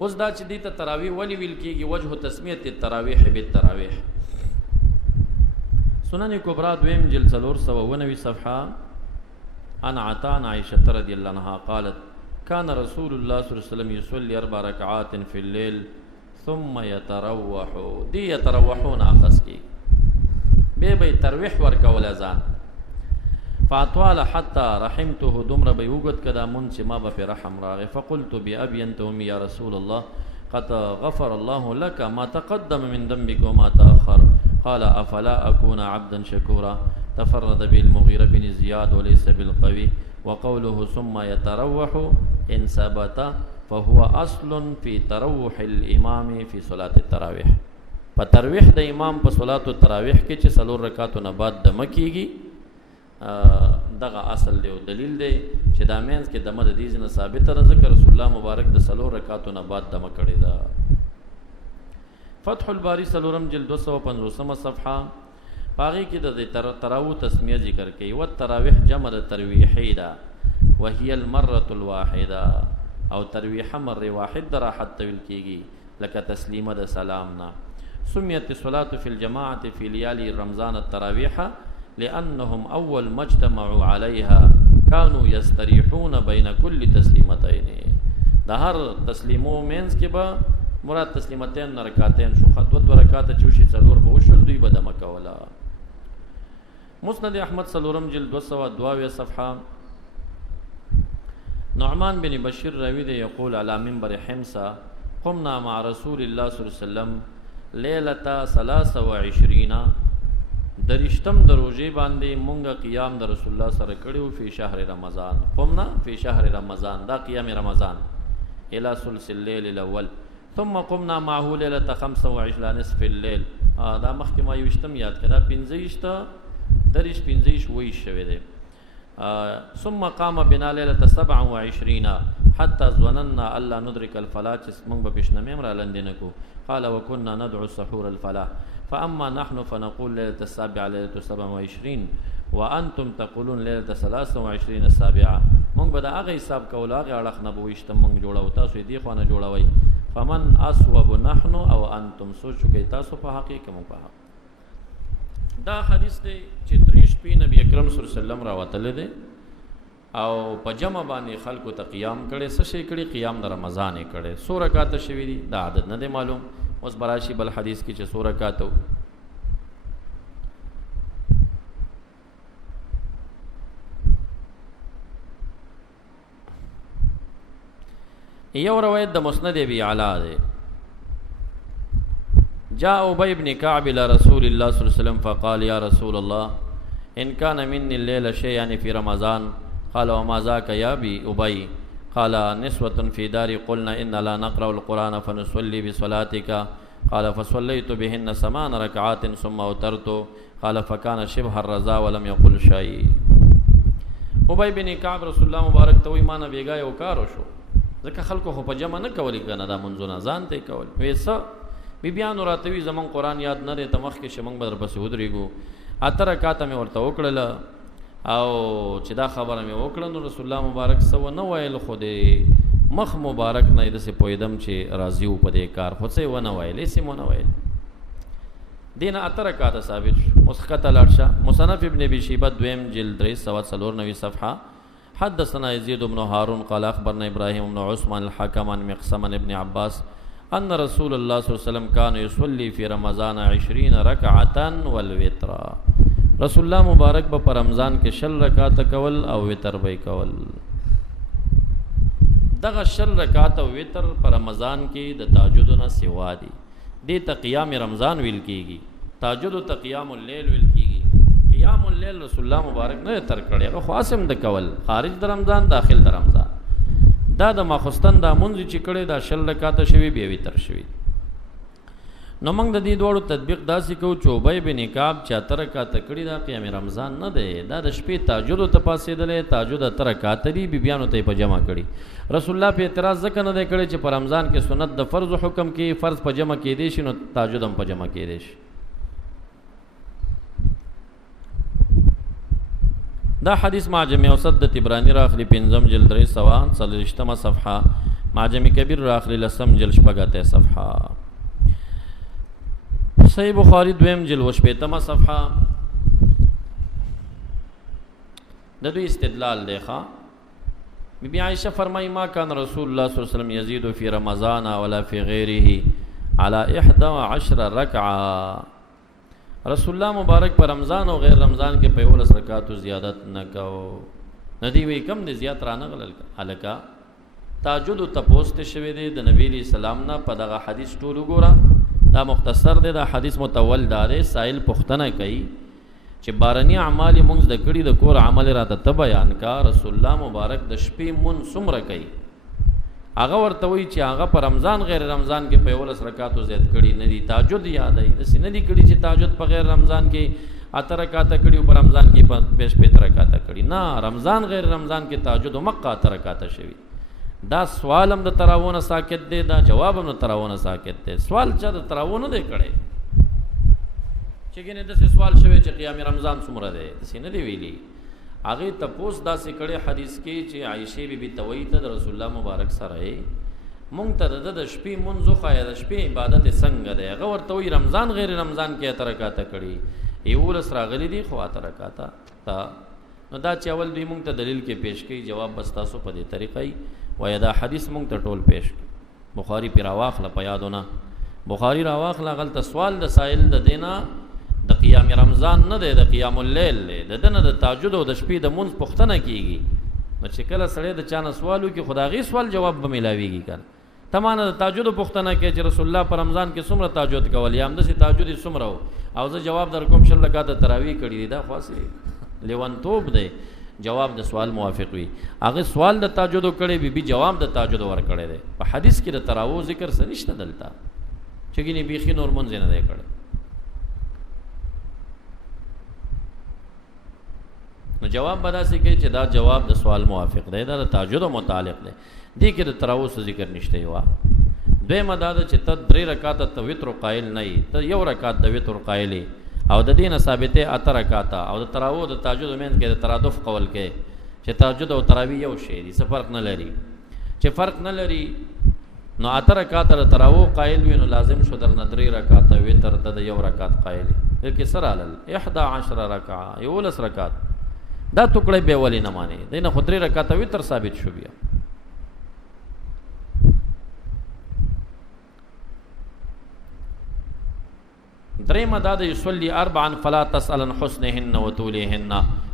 اوس دا چې دې ته تراویح ولې ویل کېږي؟ وجه تسمیت التراویح بالتراویح. سنن کبرا دویم جلد 499 صفحه. عن عطاء عائشة رضي الله عنها قالت كان رسول الله صلى الله عليه وسلم يصلي 4 ركعات في الليل ثم يتروح. دي يتروحون اخذ کی بے ترویح ورکول ازان. فاطوال حتى رحمته دمر بيوغت كدا منش ما بفي رحم راغي. فقلت بأبي أنت أمي يا رسول الله قد غفر الله لك ما تقدم من ذنبك وما تأخر. قال أفلا أكون عبدا شكورا. تفرد بالمغيرة بن زياد وليس بالقوي. وقوله ثم يتروح إن ثبت فهو أصل في تروح الإمام في صلاة التراويح. فترويح د امام په صلاة التراويح کې چې 4 رکعاتونه بعد دمه کیږي دغه اصل دی او دلیل دی چې دا مینس کې دمه د دې نه ثابت را ذکر رسول الله مبارک د 4 رکعاتونه بعد دمه کړی دا. فتح الباری سلورم جلد 250 صفحه. باغی کې د تراویح تسمیه ذکر کوي. و تراویح جمع ترویحی دا وهي المره الواحده او ترویح مره واحد راحت طویل کیږي لکه تسلیمه د سلام نه. سمیت الصلاه فی الجماعه فی لیالی رمضان التراویح لانهم اول ما اجتمعوا عليها كانوا يستريحون بين كل تسلیمتين. د هر تسلیمو مینس کې به مراد تسلیمتین رکعتین شو. خدوت رکعات چوشي 4 به وشل دوی به دمه کولا. مسند احمد سلورم جلد 222 صفحه. نعمان بن بشیر راوی دی یقول على منبر حمصه قمنا مع رسول الله صلی الله علیه وسلم ليله 23 درشتم دروجه باندې مونږه قیام د رسول الله سره کړیو فی شهر رمضان. قمنا فی شهر رمضان دا قیام رمضان الى ثلث الليل الاول. ثم قمنا معه ليله 25 نصف الليل. دا مخکې ما یوشتم یاد کړه 15 درش 15 وې شوی دی. ثم قام بنا ليله 27 حتى ظننا الا ندرك الفلاح چې موږ به پښنمې مر لاندې کو. قال وكنا ندعو السحور الفلاح فاما نحن فنقول ليله 7 ليله 27 وانتم تقولون ليله 23 السابعه. موږ به دا هغه حساب کول هغه اړه نه بوښته موږ جوړو تاسو دې خو نه جوړوي. فمن اصوب نحن او انتم سوچو کې تاسو په حقیقت مو په حق. دا حدیث دی چې 30 پی نبی اکرم صلی الله علیه وسلم راوتل دي او په جمع باندې خلکو ته قیام کړي. څه شي کړي؟ قیام د رمضان یې کړي. 100 رکعات شوي دي دا عادت نه دی معلوم. اوس براشي بل حدیث کې چې 100 رکعات یو روایت د مسند ابي اعلى ده. جاء ابي بن كعب الى رسول الله صلى الله عليه وسلم فقال يا رسول الله ان كان مني الليل شيء يعني في رمضان. قال وما ذاك يا ابي؟ قال نسوة في داري قلنا ان لا نقرأ القرآن فنصلي بصلاتك. قال فصليت بهن 8 ركعات ثم اوترت. قال فكان شبه الرضا ولم يقل شيء. ابي بن كعب رسول الله مبارک ته ایمان بیګا یو کارو شو ځکه خلکو خو په جمع نه کولی کنه دا منځونه ځان ته کول. وېسا بیبیانو راتوي زمون قرآن یاد نه دی تمخ کې شمنګ بدر پس ودرېګو. 8 رکعات مې ورته وکړل او چې دا خبره مې وکړه نو رسول الله مبارک سو نه ویل خو دې مخ مبارک نه د سه پویدم چې راضی و په دې کار خو څه و نه ویل سه مو نه ویل. دین 8 رکعات ثابت مسقط الارشا. مصنف ابن ابي شيبه دویم جلد 394 صفحه. حدثنا يزيد بن هارون قال اخبرنا ابراهيم بن عثمان الحكم عن مقسم بن عباس ان رسول الله صلى الله عليه وسلم كان يصلي في رمضان 20 ركعه والوتر. رسول الله مبارک په رمضان کې 10 رکعات کول او وتر به کول. دغه 10 رکعات او وتر په رمضان کې د تهجد نه سوا دي. دې ته قیام رمضان ویل کیږي. تهجد ته قیام الليل ویل کیږي. قیام الليل رسول الله مبارک نه تر کړي هغه خاصم د کول خارج د رمضان داخل د رمضان. دا د ماخستن د منځ چې کړي دا 10 رکعات شوي به وتر شوي. نو موږ د دې دوړو تطبیق داسې کوو چې ابی بن کعب 4 رکعات کړي دا قیام رمضان نه دی. دا د شپې تهجد ته پاسېدلې تهجد 8 رکعات دي بیبيانو ته په جمع کړي. رسول الله په اعتراض ځکه نه دی کړی چې په رمضان کې سنت د فرض حکم کې فرض په جمع کې دي شي نو تهجد هم په جمع کې دي شي. دا حدیث مع جمع اوسط د تبرانی راخلی 5 جلد 340 صفحه. معجم کبیر راخلی لسم جل شپگته صفحه صحیح بخاری دویم جل وشپیتمه صفحه د دوی استدلال دیکھا بی بی عائشہ فرمائی ما کان رسول اللہ صلی اللہ علیہ وسلم یزید فی رمضان ولا فی غیره على 11 رکعہ رسول اللہ مبارک پر رمضان و غیر رمضان کے پہ 11 رکعات زیادت نہ کہو ندی وی کم دی زیات رانه الکا تهجد تپوس ته شوی دی د نبی علیہ السلام نه په دغه حدیث ټول وګوره دا مختصر دی دا حدیث متول دار سائل پختنه کوي چې بارنی اعمال مونږ د کړي د کور عمل راته ته بیان کا رسول الله مبارک د شپې مون څومره کوي هغه ورته وی چې هغه په رمضان غیر رمضان کې په 11 رکعاتو زیات کړي نه دي تهجد یاد ای د سینې دي کړي چې تهجد په غیر رمضان کې 8 رکعات کړي او په رمضان کې 25 رکعات کړي نه رمضان غیر رمضان کې تهجد مکه 8 رکعات شوی دا سوال هم د تراوونه ساکت دی دا جواب هم د تراوونه ساکت دی سوال چا د تراوونه دی کړي چې ګینه د سوال شوی چې قیام رمضان څومره دی د سینې دی ویلي هغه تپوس داسې کړي حدیث کې چې عائشه بیبي توي ته رسول الله مبارک سره مونږ ته د شپې منځو خای د شپې عبادت څنګه دی هغه ورته وی رمضان غیر رمضان کې 8 رکعات کړي یولس راغلي دي خو 8 رکعات تا نو دا چې اول دوی مونږ ته دلیل کې پیش کړي جواب بس تاسو په دې طریقې وای دا حدیث مونږ ته ټول پیش بخاری پر واخله په یادونه بخاری راواخله غلط سوال د سائل د دینا د قیام رمضان نه دی د قیام الليل د دنه د تهجد او د شپې د منځ پختنه کیږي نو چې کله سړی د چانه سوالو کې خدایي سوال جواب به ملاويږي کړه تمانه د تهجد پختنه کې چې رسول الله پر رمضان کې څومره تهجد کول یا هم د تهجد څومره او زه جواب در کوم شل رکعات تراویح کړی دا خاصه لیوان توپ دی جواب د سوال موافق وي هغه سوال د تهجد کړي بي جواب د تهجد ور کړي دی په حدیث کې د تراویح ذکر څه نشته دلته چې ګینه بيخي نور مونږ نه دی کړي نو جواب بدا سي کوي چې دا جواب د سوال موافق دی دا د تهجد متعلق دی دې کې د تراویح ذکر نشته یو دوی مداد چې ته 3 رکعات ته وتر قائل نه ته یو رکعات د وتر قائلې او د دینه ثابته 8 رکعات او د تراویح د تهجد مین کې د ترادف قول کې چې تهجد او تراویح یو شی دي څه فرق نه لري چې فرق نه لري نو 8 رکعات د تراویح قائل وي نو لازم شو در 3 رکعات وتر د یو رکعات قائل دغه سره علل 11 رکعه یو لس رکعات دا ټوکړې به ولی نه مانی دینه خو 3 رکعات وتر ثابت شو بیا دریم داده یصلی 4 فلا تسأل عن حسنهن وطولهن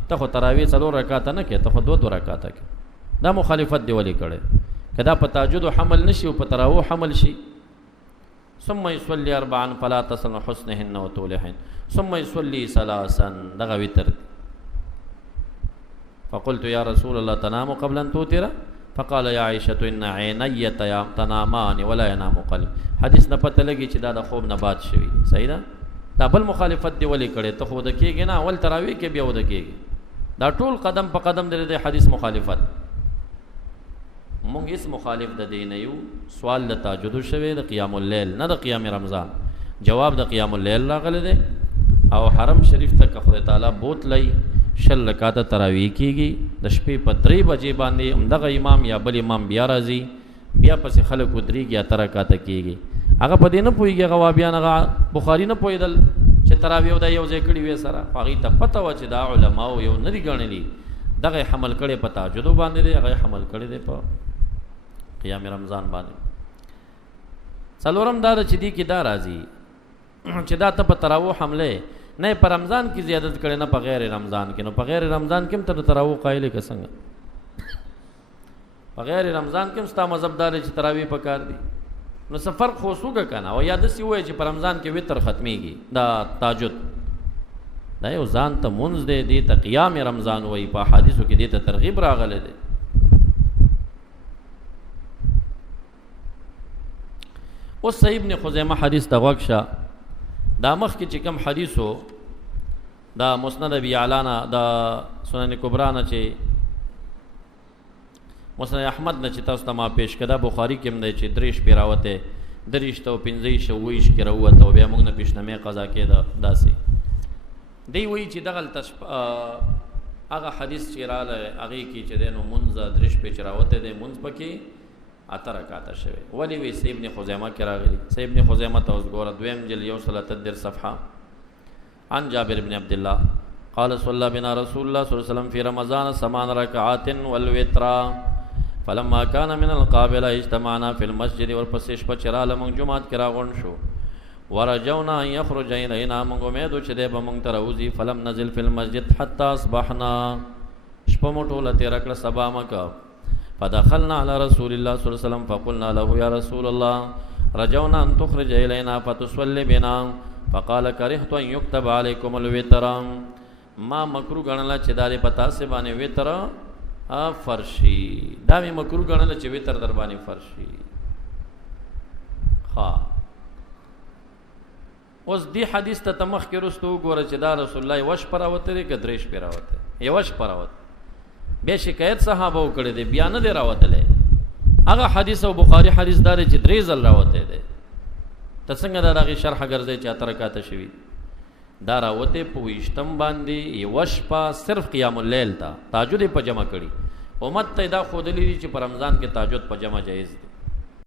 ته خو تراویح 4 رکعات نه کې ته خو 2 رکعات کې دا مخالفت دی ولی کړي کدا په تهجد حمل نشي او په تراویح حمل شي ثم یصلی 4 فلا تسأل عن حسنهن وطولهن ثم یصلی 3 دغه وتر فقلت يا رسول الله تنام قبل ان توتر فقال يا عائشه ان عيني تنامان ولا ينام قلب حدیث نه پته لګي چې دا د خوب نه باد شوی صحیح ده دا بل مخالفت دی ولی کړي ته خو د کېږي نه اول تراویح کې بیا ود کېږي دا ټول قدم په قدم د حدیث مخالفت مونږ اس مخالف د دین یو سوال د تهجد شوی د قیام الليل نه د قیام رمضان جواب د قیام الليل راغله ده او حرم شریف ته خدای تعالی بوت لای شل رکعات تراویح کیږي د شپې په 3 بجې باندې همدغه امام یا بل امام بیا راځي بیا پس خلک ودرېږي یا ترکات کیږي هغه په دې نه پويږي هغه بیا نه بخاری نه پویدل چې تراویح د یو ځای کړي وې سره هغه ته پته و چې دا علما یو نه دي ګڼلي دغه حمل کړي په تهجد باندې دی هغه حمل کړي دی په قیام رمضان باندې څلورم دا چې دی کې دا راځي چې دا ته په تراویح حمله نه په رمضان کې زیادت کړي نه په غیر رمضان کې نو په غیر رمضان کې هم ته تراویح قائل کې څنګه په غیر رمضان کې هم ستا مذهب دار چې تراویح پکار دي نو سفر خو سوګه کنه او یاد سی وای چې په رمضان کې وتر ختميږي دا تهجد دا یو ځان ته منځ دی د قیام رمضان وای په حدیثو کې دې ته ترغیب راغله ده او صحیح ابن خزیمه حدیث دغوښه دا مخ کې چې کوم حدیثو دا مسند ابي اعلانا دا سنن کبرا نه چې مسند احمد نه چې تاسو ته ما پیش کړه بخاری کې هم دی چې دریش پیراوته دریش ته 15 شويش کې راوته او بیا موږ نه پیشنامه قضا کې دا داسې دی وی چې دغه هغه حدیث چې رااله هغه کې چې دینو منځ دریش په چراوته دی منځ پکې اته رکعاته شوی. ولی وی سی ابن خزیمه کې راغلی. سی ابن خزیمه ته اوس ګوره دویم جل 173 صفحه. عن جابر بن عبد الله قال صلى بنا رسول الله صلى الله عليه وسلم في رمضان 8 ركعات والوتر فلما كان من القابله اجتمعنا في المسجد ورپسې شپه چراله موږ جمعات کې راغون شو. ورجونا ان يخرج الينا موږ امید چې د به موږ ته راوځي. فلم نزل في المسجد حتى اصبحنا شپه مو ټوله تېره کړه سبا مکه. فدخلنا على رسول الله صلى الله عليه وسلم فقلنا له يا رسول الله رجونا ان تخرج الينا فتصلي بنا فقال كرهت ان يكتب عليكم الوتر ما مکرو غنلا چې داري پتا سه باندې وتر فرشي دا می مکرو غنلا چې وتر در باندې فرشي. ها اوس دی حدیث ته تمخ کې رستو ګوره چې دا رسول الله وش پراوته دی ګدریش پراوته یوش پراوته به شکایت صحابه وکړي دي بیا نه دی راوتله. هغه حدیث او بخاری حدیث دار چې درې ځل راوته دي ته څنګه دا دغه شرح ګرځي چې اترکاته شوی دا راوته په وشتم باندې یوش په صرف قیام الليل تا تهجد په جمع کړي. امت ته دا خودلی چې په رمضان کې تهجد په جمع جایز دی.